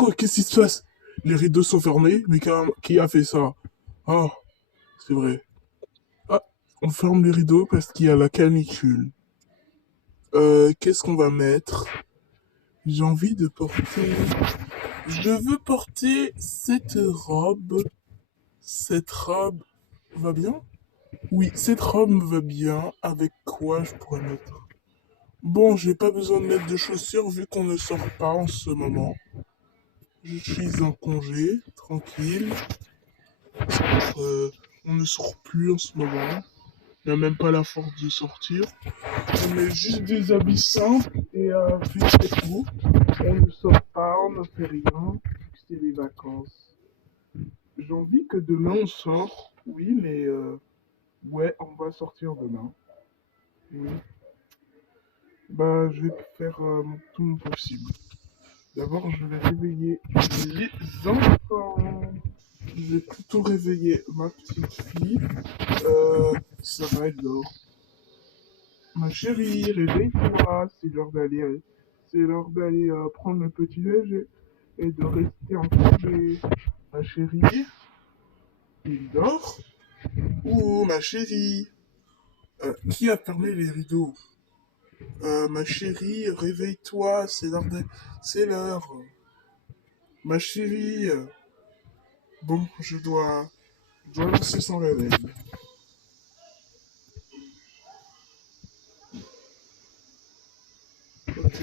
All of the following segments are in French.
Quoi, qu'est-ce qui se passe? Les rideaux sont fermés, mais qui a fait ça? Ah, c'est vrai. Ah, on ferme les rideaux parce qu'il y a la canicule. Qu'est-ce qu'on va mettre? J'ai envie de porter... Je veux porter cette robe. Cette robe va bien? Oui, cette robe me va bien. Avec quoi je pourrais mettre? Bon, j'ai pas besoin de mettre de chaussures vu qu'on ne sort pas en ce moment. Je suis en congé, tranquille. Euh, on ne sort plus en ce moment. On n'a même pas la force de sortir. On met juste des habits simples et puis c'est tout. On ne sort pas, on ne fait rien. C'est les vacances. J'ai envie que demain on sort. Oui, mais ouais, on va sortir demain. Oui. Bah, je vais faire tout mon possible. D'abord, je vais réveiller les enfants. Je vais plutôt réveiller ma petite fille. Ça va être dort. Ma chérie, réveille-toi. C'est l'heure d'aller prendre le petit déj et de rester en congé. Ma chérie, il dort? Ouh, ma chérie. Qui a fermé les rideaux? Ma chérie, réveille-toi. C'est l'heure. Ma chérie. Bon, je dois lancer son réveil. Ok.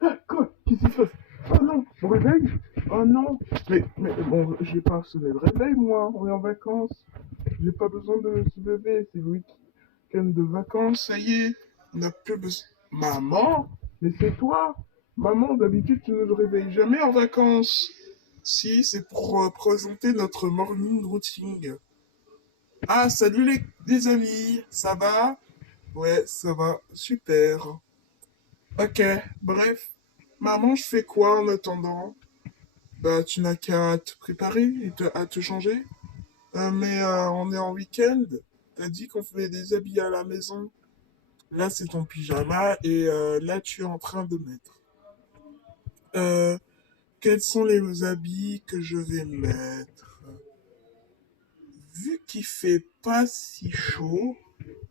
Ah, quoi? Qu'est-ce qui se passe? Oh non, mon réveil? Oh non. Mais bon, j'ai pas sonné le réveil, moi. On est en vacances. J'ai pas besoin de se lever. C'est le week-end de vacances, ça y est. On n'a plus besoin. Maman? Mais c'est toi? Maman, d'habitude, tu ne te réveilles jamais en vacances. Si, c'est pour présenter notre morning routine. Ah, salut les amis. Ça va? Ouais, ça va. Super. Ok, bref. Maman, je fais quoi en attendant? Bah, tu n'as qu'à te préparer et à te changer. Mais on est en week-end. T'as dit qu'on fait des habits à la maison. Là, c'est ton pyjama et là, tu es en train de mettre. Euh, quels sont les habits que je vais mettre? Vu qu'il fait pas si chaud,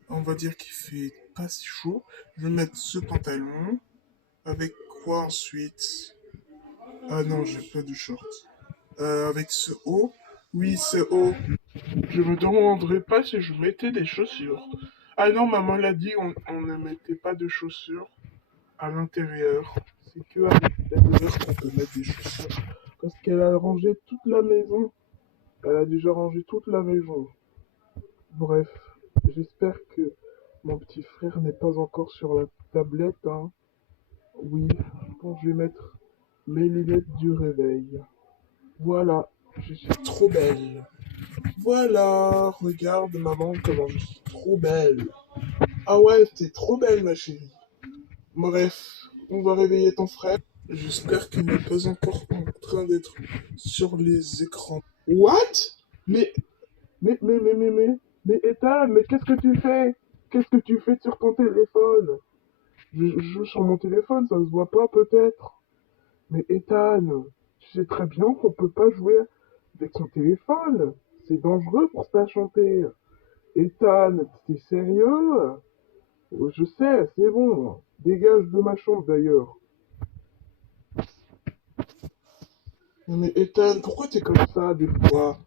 on va dire qu'il fait pas si chaud, je vais mettre ce pantalon. Avec quoi ensuite? Ah non, j'ai pas de short. Avec ce haut? Oui, ce haut. Je me demanderais pas si je mettais des chaussures. Ah non, maman l'a dit, on ne mettait pas de chaussures à l'intérieur. C'est que à l'extérieur qu'on peut mettre des chaussures. Parce qu'elle a rangé toute la maison. Elle a déjà rangé toute la maison. Bref, j'espère que mon petit frère n'est pas encore sur la tablette, hein. Oui, bon, je vais mettre mes lunettes du réveil. Voilà, je suis trop belle. Voilà, regarde maman comment je suis trop belle. Ah ouais, t'es trop belle ma chérie. Bref, on va réveiller ton frère. J'espère qu'il n'est pas encore en train d'être sur les écrans. What? Mais, mais Ethan, mais qu'est-ce que tu fais? Qu'est-ce que tu fais sur ton téléphone? Je joue sur mon téléphone, ça se voit pas peut-être. Mais Ethan, tu sais très bien qu'on peut pas jouer avec son téléphone. C'est dangereux pour sa santé. Ethan, t'es sérieux? Je sais, c'est bon. Dégage de ma chambre d'ailleurs. Mais Ethan, pourquoi t'es comme ça des fois?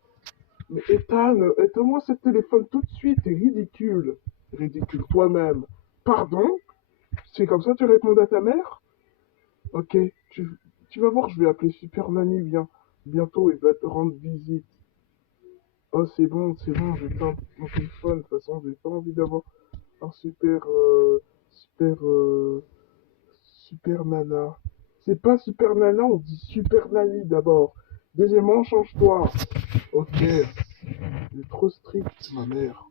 Mais Ethan, éteins-moi ce téléphone tout de suite, t'es ridicule. Ridicule toi-même. Pardon? C'est comme ça que tu réponds à ta mère? Ok, tu vas voir, je vais appeler Super Nanny, viens. Bientôt, il va te rendre visite. Oh, c'est bon, j'éteins mon téléphone. De toute façon, j'ai pas envie d'avoir un super, super nana. C'est pas super nana, on dit super nanny d'abord. Deuxièmement, change-toi. Ok, elle est trop stricte, ma mère.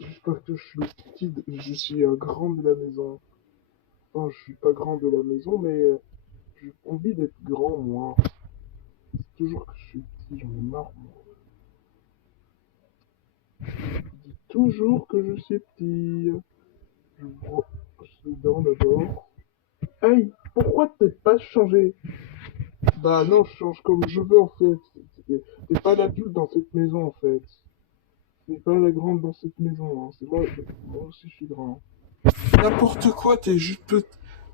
Juste parce que je suis petite, je suis grand de la maison. Enfin, je suis pas grand de la maison, mais j'ai envie d'être grand, moi. C'est toujours que je suis petit, j'en ai marre, moi. Je dis toujours que je suis petit. Je brosse les dents d'abord. Hey, pourquoi t'es pas changé? Bah non, je change comme je veux en fait. T'es pas l'adulte dans cette maison en fait. T'es pas la grande dans cette maison. Hein. C'est moi aussi je suis grand. N'importe quoi, t'es juste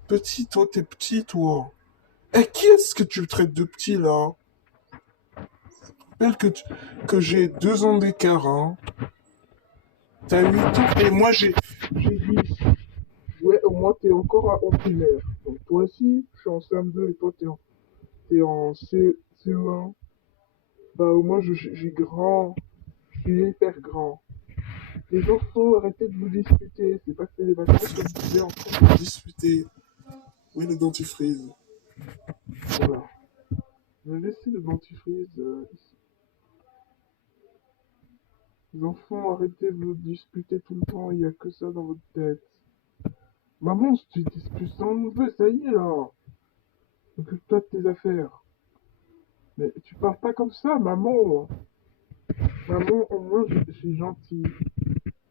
petit, toi, t'es petit, toi. Eh, qui est-ce que tu traites de petit là? Rappelle que j'ai 2 ans d'écart, hein. T'as 8 ans et moi j'ai 10. Ouais, au moins t'es encore en primaire. Donc toi aussi, je suis en CM2 et toi t'es en CE1. Bah au moins j'ai grand, je suis hyper grand. Les enfants, arrêtez de vous disputer. C'est pas que c'est les vacances que vous pouvez en train de vous disputer. Oui, le dentifrice. Voilà. Je vais laisser le dentifrice ici. Les enfants, arrêtez de vous disputer tout le temps. Il y a que ça dans votre tête. Maman, si tu disputes sans nous, ça y est là. Occupe-toi de tes affaires. Mais tu parles pas comme ça, maman. Maman, au moins, je suis gentil.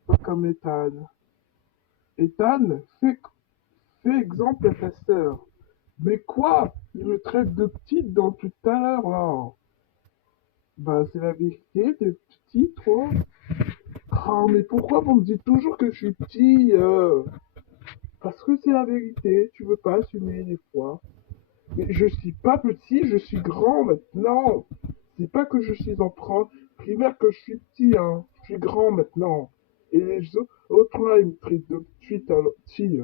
Pas comme Ethan. Ethan, fais exemple à ta sœur. Mais quoi? Il me traite de petite dans tout à l'heure, là. Bah, c'est la vérité, t'es petit, toi. Ah, mais pourquoi vous me dites toujours que je suis petit Parce que c'est la vérité, tu veux pas assumer des fois. Mais je suis pas petit, je suis grand maintenant. C'est pas que je suis en primaire que je suis petit, hein. Je suis grand maintenant. Et les autres là, ils me traitent de petite à petit.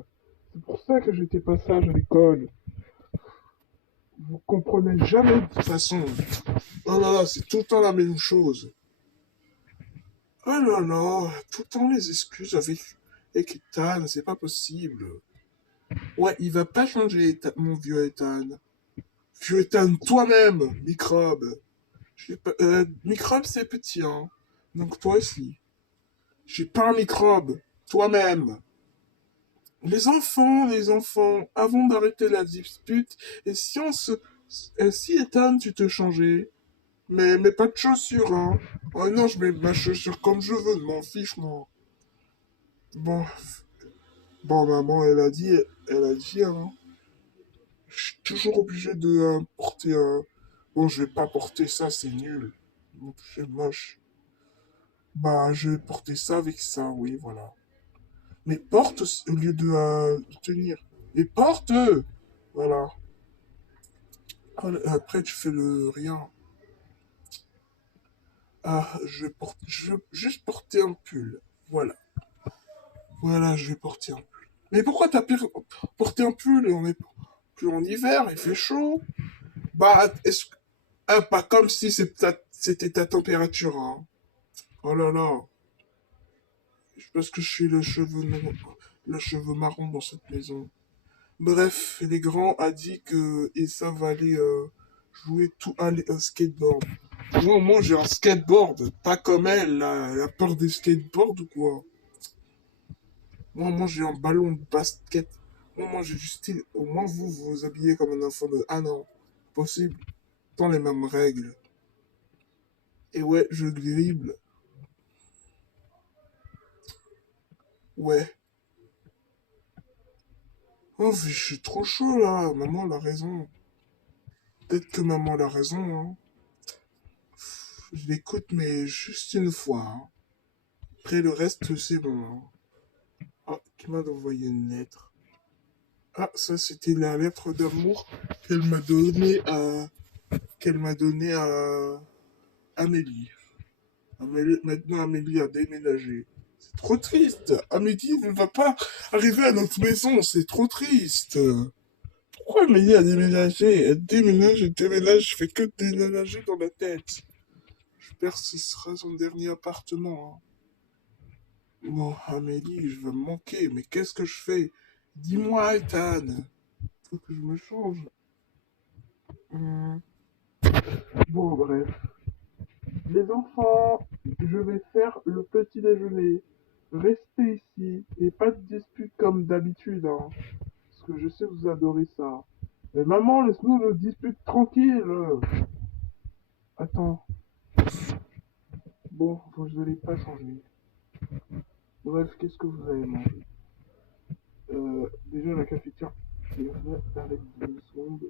C'est pour ça que j'étais pas sage à l'école. Vous comprenez jamais de toute façon. Oh là là, c'est tout le temps la même chose. Oh là là, tout le temps les excuses avec Ethan, c'est pas possible. Ouais, il va pas changer, mon vieux Ethan. Vieux Ethan, toi-même, microbe. Microbe, c'est petit, hein. Donc toi aussi. Je suis pas un microbe. Toi-même. Les enfants, avant d'arrêter la dispute, et si on se... si Ethan, tu te changeais, mais pas de chaussures, hein. Oh non, je mets ma chaussure comme je veux, je m'en fiche, moi. Bon, bon, maman, elle a dit, hein. Je suis toujours obligé de porter un... Bon, je vais pas porter ça, c'est nul. C'est moche. Bah, je vais porter ça avec ça, oui, voilà. Mais porte au lieu de tenir. Et porte Voilà. Après, tu fais le rien. Ah, je vais juste porter un pull. Voilà. Voilà, je vais porter un pull. Mais pourquoi porté un pull? On est plus en hiver, il fait chaud. Bah, pas comme si c'était ta température, hein. Oh là là. Parce que je suis le cheveu marron dans cette maison. Bref, les grands a dit que et ça va aller jouer tout un skateboard. Moi j'ai un skateboard, pas comme elle, la peur des skateboards ou quoi. Moi j'ai un ballon de basket. Moi j'ai du style. Au moins vous vous habillez comme un enfant de 1 an. Possible. Dans les mêmes règles. Et ouais, je dribble. Ouais. Oh, je suis trop chaud là. Maman elle a raison. Peut-être que maman elle a raison, hein. Je l'écoute, mais juste une fois, hein. Après le reste, c'est bon, hein. Ah, qui m'a envoyé une lettre. Ah, ça c'était la lettre d'amour qu'elle m'a donnée à Amélie. Maintenant Amélie a déménagé. C'est trop triste. Amélie ne va pas arriver à notre maison, c'est trop triste. Pourquoi Amélie a déménagé? Elle déménage, elle déménage, je fais que déménager dans la tête. J'espère que ce sera son dernier appartement, hein. Bon, Amélie, je vais me manquer, mais qu'est-ce que je fais? Dis-moi, Ethan. Faut que je me change. Hmm. Bon, bref. Les enfants, je vais faire le petit déjeuner. Restez ici et pas de dispute comme d'habitude, hein. Parce que je sais que vous adorez ça. Mais maman, laisse-nous nos disputes tranquilles. Attends. Bon, vous n'allez pas changer. Bref, qu'est-ce que vous allez manger? Déjà, la cafetière, c'est vrai avec 2 secondes.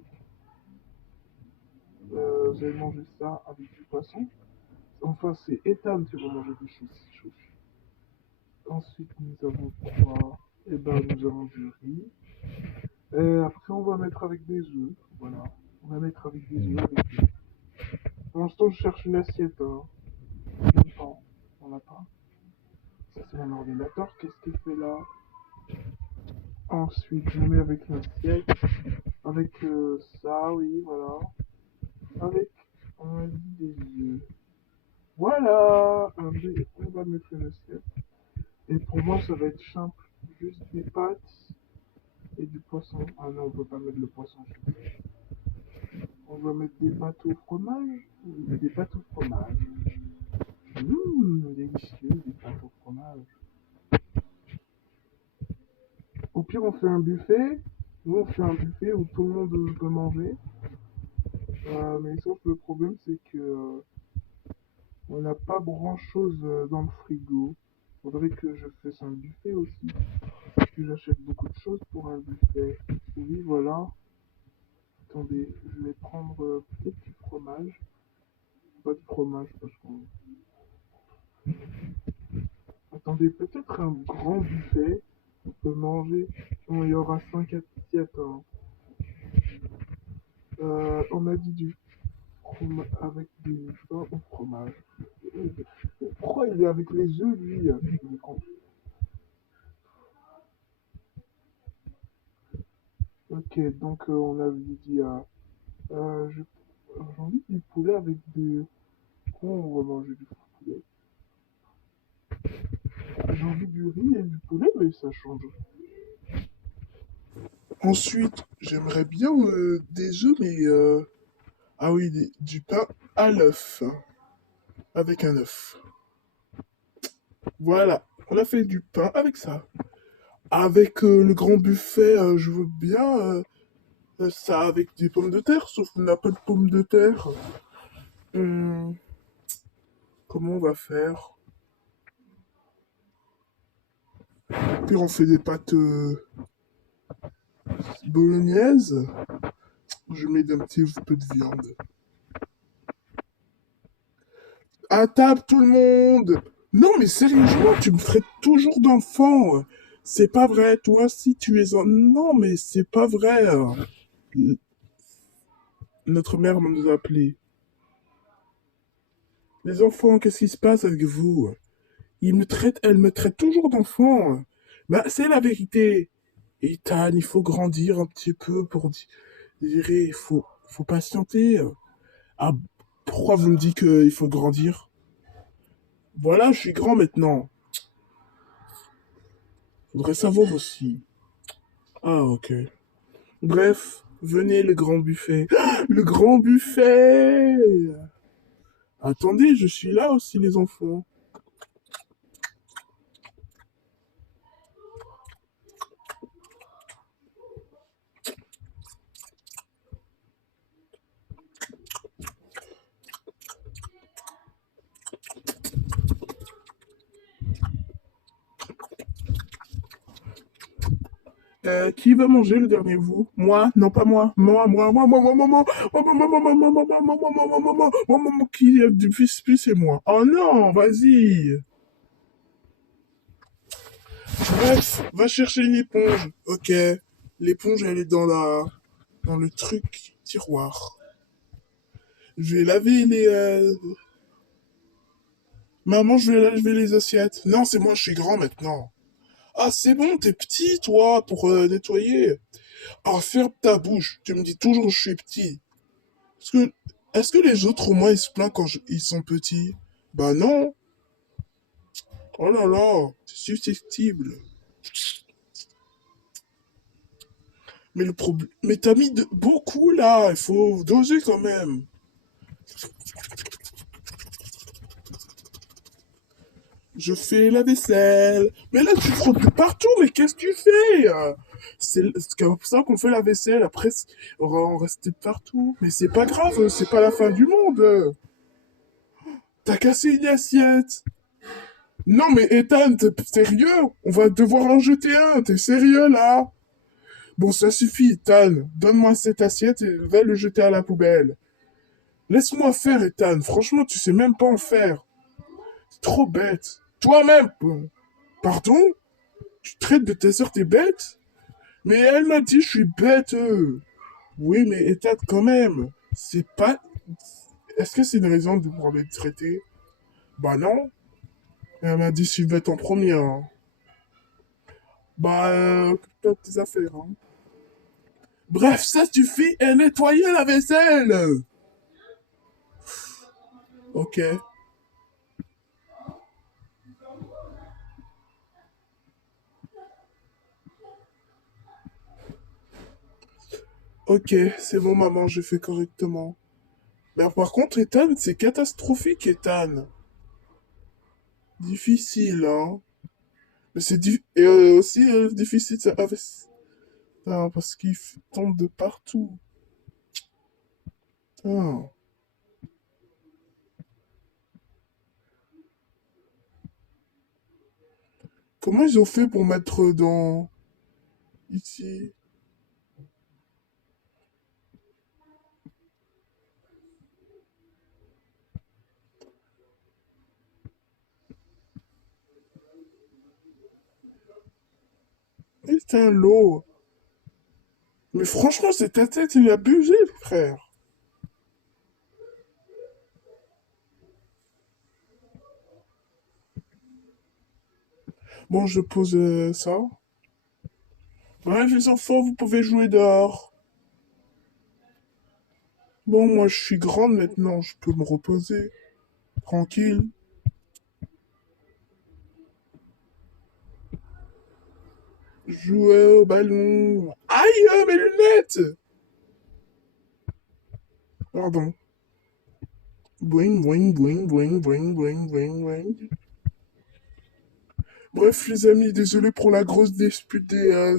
Vous allez manger ça avec du poisson. Enfin, c'est Ethan qui va manger des choses. Ensuite, nous avons quoi? Eh ben, nous avons du riz. Et après, on va mettre avec des œufs. Voilà. On va mettre avec des œufs. Pour l'instant, je cherche une assiette. Hein. Non, on n'a pas. Ça, c'est mon ordinateur. Qu'est-ce qu'il fait là? Ensuite, je mets avec l'assiette. Avec ça, oui, voilà. Avec, on a dit des œufs. Voilà. On va mettre une assiette. Et pour moi, ça va être simple. Juste des pâtes et du poisson. Ah non, on peut pas mettre le poisson. On va mettre des pâtes au fromage. Oui, des pâtes au fromage. Délicieux, des pâtes au fromage. Au pire, on fait un buffet. Nous, on fait un buffet où tout le monde peut manger. Mais sauf le problème, c'est que on n'a pas grand chose dans le frigo. Faudrait que je fasse un buffet aussi. Que j'achète beaucoup de choses pour un buffet. Oui, voilà. Attendez, je vais prendre peut-être du fromage. Pas de fromage parce qu'on. Attendez, peut-être un grand buffet. On peut manger. Bon, il y aura 5 assiettes. Hein. On a dit du fromage avec des pains au fromage. Pourquoi il est avec les œufs, lui? Ok, donc on avait dit j'ai envie du poulet avec des. Comment on va manger du poulet? J'ai envie du riz et du poulet, mais ça change. Ensuite, j'aimerais bien des œufs, mais ah oui, du pain à l'œuf, hein, avec un œuf. Voilà, on a fait du pain avec ça. Avec le grand buffet, je veux bien ça avec des pommes de terre, sauf qu'on n'a pas de pommes de terre. Hum, comment on va faire? Puis on fait des pâtes bolognaises. Je mets un petit peu de viande. À table, tout le monde! Non, mais sérieusement, tu me traites toujours d'enfant. C'est pas vrai. Toi aussi, tu es un. Non, mais c'est pas vrai. Notre mère nous a appelés. Les enfants, qu'est-ce qui se passe avec vous? Elle me traite toujours d'enfant. Bah, c'est la vérité. Ethan, il faut grandir un petit peu pour dire, faut patienter. Ah, pourquoi vous me dites qu'il faut grandir? Voilà, je suis grand maintenant. Faudrait savoir aussi. Ah, ok. Bref, venez le grand buffet. Le grand buffet! Attendez, je suis là aussi, les enfants. Qui va manger le dernier vous? Moi? Non, pas moi. Moi, qui a du plus, c'est moi. Oh non, vas-y. Bref, va chercher une éponge. Ok. L'éponge, elle est dans le truc tiroir. Je vais laver les, maman, je vais laver les assiettes. Non, c'est moi, je suis grand maintenant. Ah, c'est bon, t'es petit, toi, pour nettoyer. Ah, ferme ta bouche. Tu me dis toujours que je suis petit. Est-ce que, est-ce que les autres, au moins, ils se plaignent quand ils sont petits? Bah non. Oh là là, c'est susceptible. Mais le problème, mais t'as mis beaucoup là. Il faut doser quand même. Je fais la vaisselle. Mais là, tu frottes de partout. Mais qu'est-ce que tu fais? C'est comme ça qu'on fait la vaisselle. Après, on va en rester partout. Mais c'est pas grave. C'est pas la fin du monde. T'as cassé une assiette. Non, mais Ethan, t'es sérieux? On va devoir en jeter un. T'es sérieux, là? Bon, ça suffit, Ethan. Donne-moi cette assiette et va le jeter à la poubelle. Laisse-moi faire, Ethan. Franchement, tu sais même pas en faire. C'est trop bête. Toi-même. Pardon? Tu traites de tes sœurs tes bêtes? Mais elle m'a dit je suis bête. Oui, mais Ethan, quand même. C'est pas... Est-ce que c'est une raison de pouvoir les traiter? Bah non. Elle m'a dit je vais être en premier. Hein. Bah, occupe-toi de tes affaires. Hein. Bref, ça suffit et nettoyer la vaisselle. Ok. Ok, c'est bon, maman, je fais correctement. Mais par contre, Ethan, c'est catastrophique, Ethan. Difficile, hein. Mais c'est et aussi difficile parce qu'il tombe de partout. Putain. Comment ils ont fait pour mettre dans... Ici? C'est un lot. Mais franchement, c'est ta tête, il a abusé, frère. Bon, je pose ça. Bref, les enfants, vous pouvez jouer dehors. Bon, moi, je suis grande maintenant, je peux me reposer. Tranquille. Jouer au ballon. Aïe, mes lunettes! Pardon. Boing, boing, boing, boing, boing, boing, boing, boing. Bref, les amis, désolé pour la grosse dispute des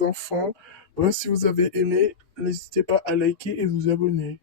enfants. Bref, si vous avez aimé, n'hésitez pas à liker et vous abonner.